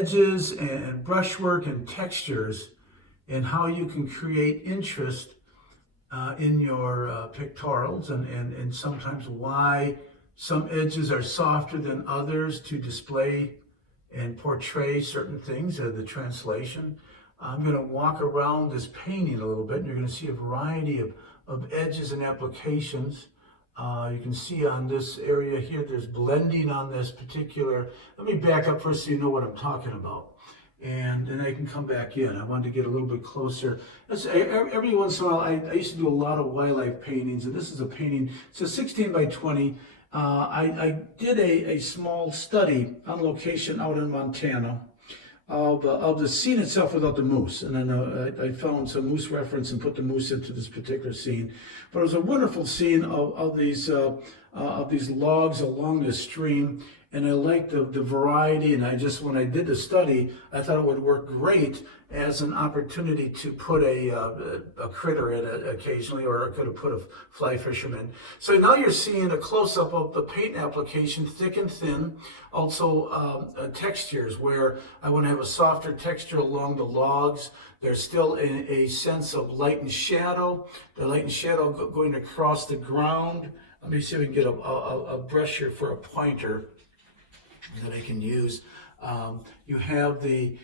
edges and brushwork and textures, and how you can create interest in your pictorials, and sometimes why some edges are softer than others to display and portray certain things, the translation. I'm going to walk around this painting a little bit, and you're going to see a variety of edges and applications. You can see on this area here, there's blending on this particular. Let me back up first so you know what I'm talking about. And then I can come back in. I wanted to get a little bit closer. Every once in a while, I used to do a lot of wildlife paintings, and this is a painting. It's a 16 by 20. I did a small study on location out in Montana of the scene itself without the moose. And then I found some moose reference and put the moose into this particular scene. But it was a wonderful scene of these logs along the stream. And I liked the variety, and when I did the study, I thought it would work great as an opportunity to put a critter in it occasionally, or I could have put a fly fisherman. So now you're seeing a close-up of the paint application, thick and thin, also textures, where I want to have a softer texture along the logs. There's still a sense of light and shadow, the light and shadow going across the ground. Let me see if we can get a brush here for a pointer that I can use. You have the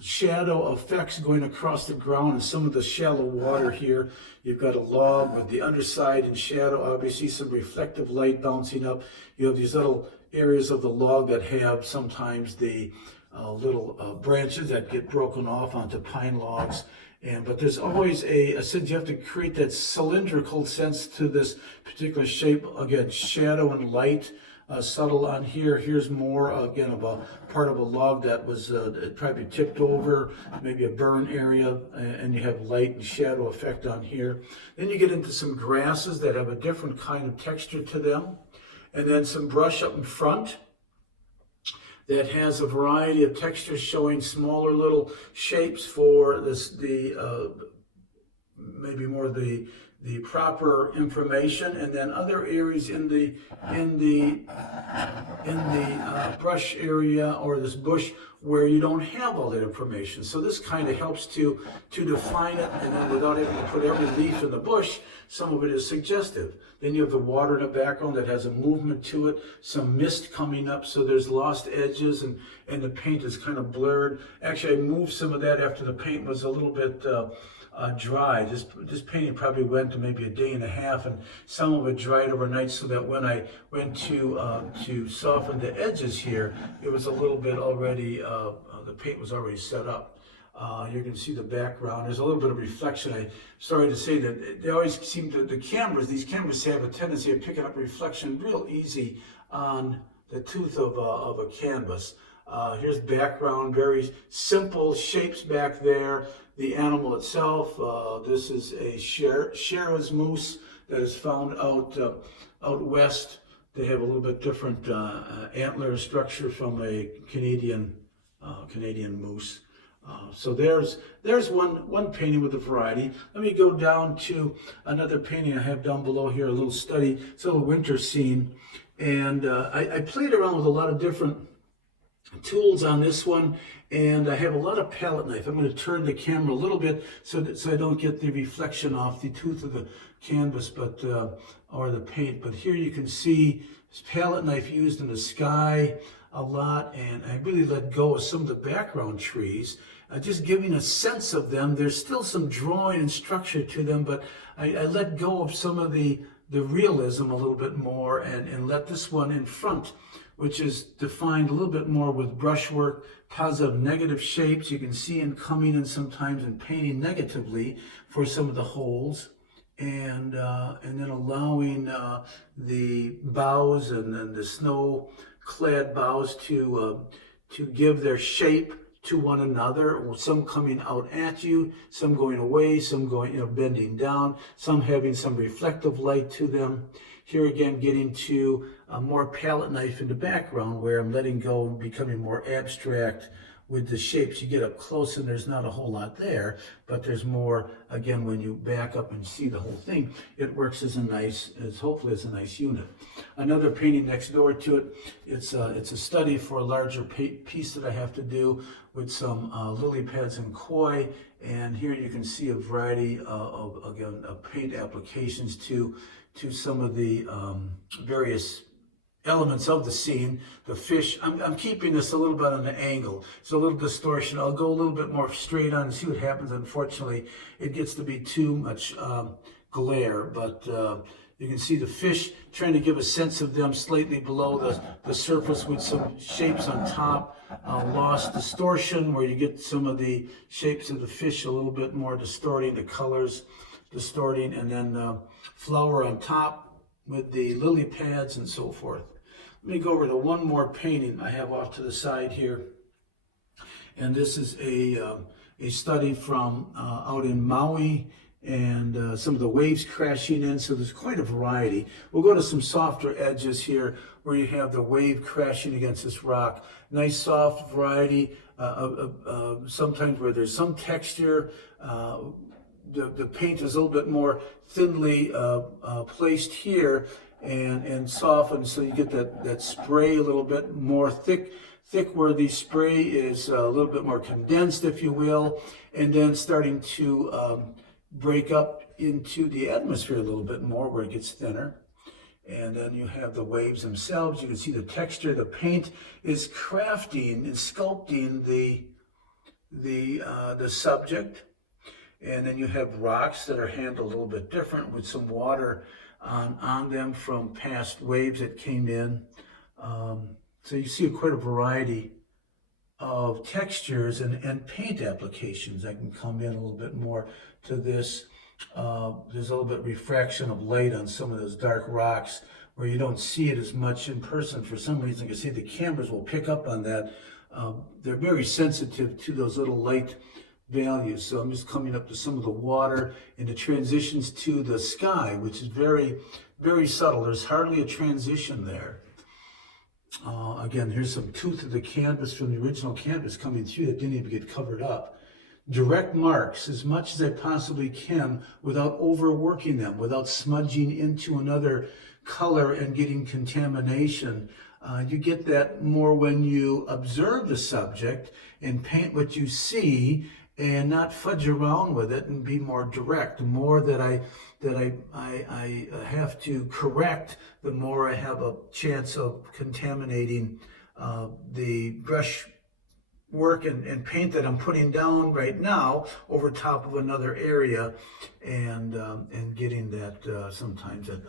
shadow effects going across the ground and some of the shallow water here. You've got a log with the underside in shadow, obviously some reflective light bouncing up. You have these little areas of the log that have sometimes the little branches that get broken off onto pine logs. But there's always since you have to create that cylindrical sense to this particular shape. Again, shadow and light, subtle on here. Here's more, again, of a part of a log that was probably tipped over, maybe a burn area, and you have light and shadow effect on here. Then you get into some grasses that have a different kind of texture to them. And then some brush up in front that has a variety of textures showing smaller little shapes for maybe more the proper information, and then other areas in the brush area or this bush where you don't have all that information. So this kind of helps to define it, and then without having to put every leaf in the bush, some of it is suggestive. Then you have the water in the background that has a movement to it, some mist coming up, so there's lost edges, and the paint is kind of blurred. Actually, I moved some of that after the paint was a little bit dry. This painting probably went to maybe a day and a half, and some of it dried overnight, so that when I went to soften the edges here, it was a little bit already, the paint was already set up. You can see the background. There's a little bit of reflection. I'm sorry to say that they always seem to, these cameras have a tendency of picking up reflection real easy on the tooth of a canvas. Here's background, very simple shapes back there. The animal itself, this is a Shera's moose that is found out west. They have a little bit different antler structure from a Canadian moose. So there's one painting with a variety. Let me go down to another painting I have down below here, a little study. It's a little winter scene, and I played around with a lot of different tools on this one, and I have a lot of palette knife. I'm going to turn the camera a little bit so I don't get the reflection off the tooth of the canvas, or the paint. But here you can see this palette knife used in the sky a lot, and I really let go of some of the background trees, just giving a sense of them. There's still some drawing and structure to them, but I let go of some of the realism a little bit more, and let this one in front, which is defined a little bit more with brushwork, positive, negative shapes. You can see in coming in sometimes and painting negatively for some of the holes, and then allowing the boughs and then the snow-clad boughs to give their shape to one another. Some coming out at you, some going away, some going, bending down, some having some reflective light to them. Here again, getting to a more palette knife in the background, where I'm letting go and becoming more abstract with the shapes. You get up close and there's not a whole lot there, but there's more, again, when you back up and see the whole thing, it works as hopefully as a nice unit. Another painting next door to it, it's a study for a larger piece that I have to do with some lily pads and koi, and here you can see a variety of paint applications to some of the various elements of the scene. The fish, I'm keeping this a little bit on the angle. It's a little distortion. I'll go a little bit more straight on and see what happens. Unfortunately, it gets to be too much glare, but you can see the fish trying to give a sense of them slightly below the surface with some shapes on top. Lost distortion, where you get some of the shapes of the fish a little bit more distorting, the colors distorting, and then flower on top with the lily pads and so forth. Let me go over to one more painting I have off to the side here. And this is a study from out in Maui, and some of the waves crashing in, so there's quite a variety. We'll go to some softer edges here where you have the wave crashing against this rock. Nice soft variety, sometimes where there's some texture. The paint is a little bit more thinly placed here and softened, so you get that spray a little bit more thick where the spray is a little bit more condensed, if you will, and then starting to break up into the atmosphere a little bit more where it gets thinner. And then you have the waves themselves. You can see the texture. The paint is crafting and sculpting the subject. And then you have rocks that are handled a little bit different with some water on them from past waves that came in. So you see quite a variety of textures and paint applications. I can come in a little bit more to this. There's a little bit of refraction of light on some of those dark rocks where you don't see it as much in person. For some reason, you can see the cameras will pick up on that. They're very sensitive to those little light values. So I'm just coming up to some of the water and the transitions to the sky, which is very, very subtle. There's hardly a transition there. Again, here's some tooth of the canvas from the original canvas coming through that didn't even get covered up. Direct marks as much as I possibly can without overworking them, without smudging into another color and getting contamination. You get that more when you observe the subject and paint what you see and not fudge around with it and be more direct. The more that I have to correct, the more I have a chance of contaminating the brush work and paint that I'm putting down right now over top of another area, and getting that sometimes that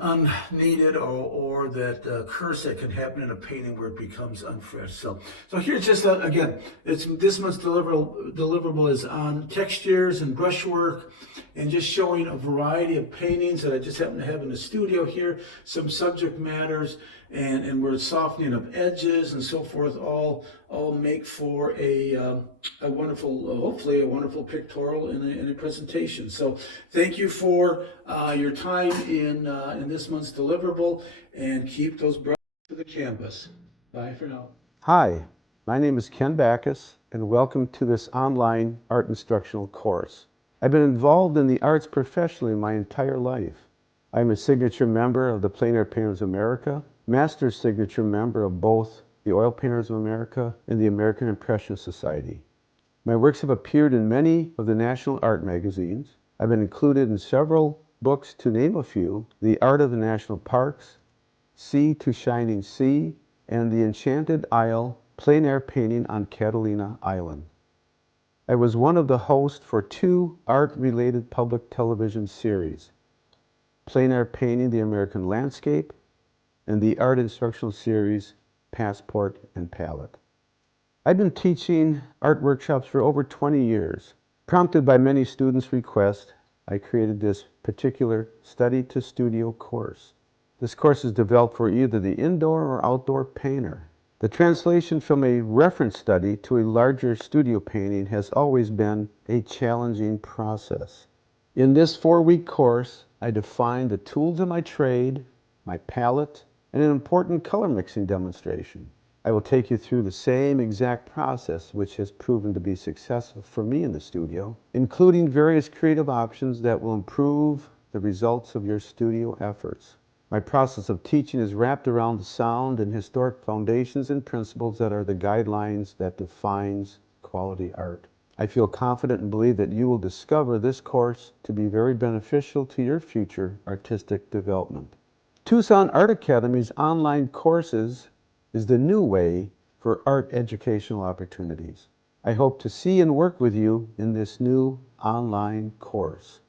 unneeded or that curse that can happen in a painting where it becomes unfresh. So here's just again, this month's deliverable is on textures and brushwork, and just showing a variety of paintings that I just happen to have in the studio here. Some subject matters, and we're softening of edges and so forth. All make for a wonderful, hopefully a wonderful pictorial in a presentation. So thank you for your time in this month's deliverable, and keep those brushes to the canvas. Bye for now. Hi, my name is Kenn Backhaus, and welcome to this online art instructional course. I've been involved in the arts professionally my entire life. I'm a signature member of the Plein Air Painters of America, master signature member of both the Oil Painters of America and the American Impressionist Society. My works have appeared in many of the national art magazines. I've been included in several books, to name a few: The Art of the National Parks, Sea to Shining Sea, and The Enchanted Isle Plein Air Painting on Catalina Island. I was one of the hosts for 2 art-related public television series: Plein Air Painting the American Landscape, and the art instructional series Passport and Palette. I've been teaching art workshops for over 20 years. Prompted by many students' requests, I created this particular study to studio course. This course is developed for either the indoor or outdoor painter. The translation from a reference study to a larger studio painting has always been a challenging process. In this 4-week course, I define the tools of my trade, my palette, and an important color mixing demonstration. I will take you through the same exact process which has proven to be successful for me in the studio, including various creative options that will improve the results of your studio efforts. My process of teaching is wrapped around the sound and historic foundations and principles that are the guidelines that defines quality art. I feel confident and believe that you will discover this course to be very beneficial to your future artistic development. Tucson Art Academy's online courses is the new way for art educational opportunities. I hope to see and work with you in this new online course.